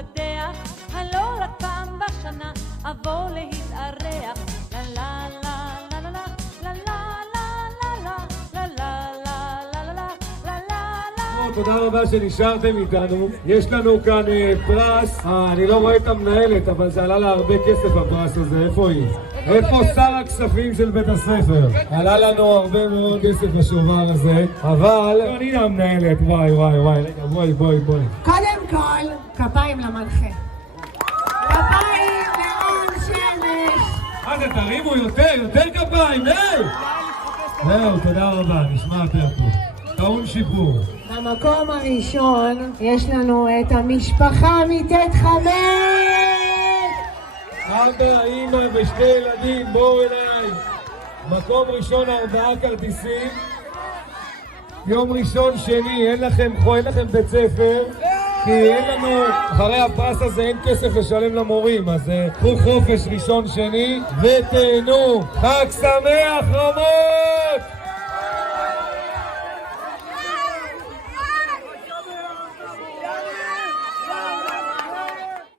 להתבדח, הלא רק פעם בשנה אבוא להתארח. לה לה לה לה לה לה לה לה לה לה. תודה רבה שנשארתם איתנו. יש לנו כאן פרס, אני לא רואה את המנהלת, אבל זה עלה לה הרבה כסף הפרס הזה. איפה היא? איפה שר הכספים של בית הספר? עלה לנו הרבה מאוד כסף השובר הזה, אבל אני המנהלת. וואי וואי וואי, רגע, בואי. קודם כל, כפיים למנחה. כפיים לאור שמש. מה זה, תרימו יותר כפיים, זהו, תודה רבה, נשמע יותר טוב. טעון שיפור. במקום הראשון יש לנו את המשפחה מתת חמש. אבא, אמא ושתי ילדים, בואו אליי. מקום ראשון 4 כרטיסים. יום ראשון שני, אין לכם בית ספר, כי אין לנו, אחרי הפרס הזה אין כסף לשלם למורים, אז קחו חופש ראשון שני ותהנו. חג שמח רמות!